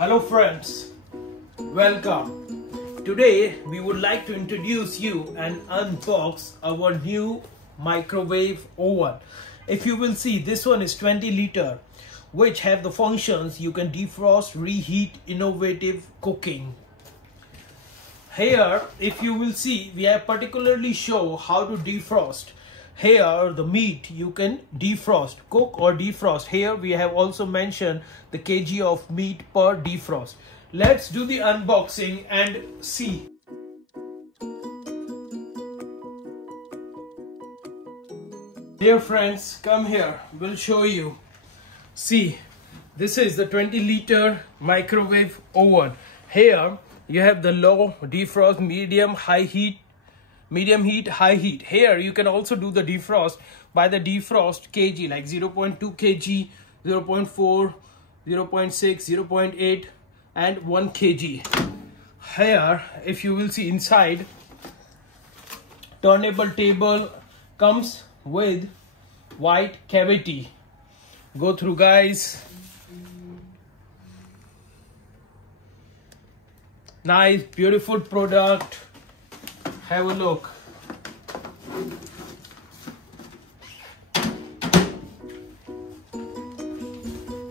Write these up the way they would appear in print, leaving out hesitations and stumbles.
Hello friends, welcome. Today we would like to introduce you and unbox our new microwave oven. If you will see, this one is 20 liter, which have the functions you can defrost, reheat, innovative cooking. Here, if you will see, we have particularly show how to defrost. Here the meat you can defrost, cook or defrost. Here we have also mentioned the kg of meat per defrost. Let's do the unboxing and see. Dear friends, come here, we'll show you. See, this is the 20 liter microwave oven. Here you have the low defrost, medium heat, high heat. Here you can also do the defrost by the defrost kg, like 0.2 kg, 0.4, 0.6, 0.8 and 1 kg. Here, if you will see inside, turnable table comes with white cavity. Go through, guys. Nice, beautiful product. Have a look.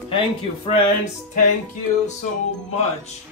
Thank you friends, thank you so much.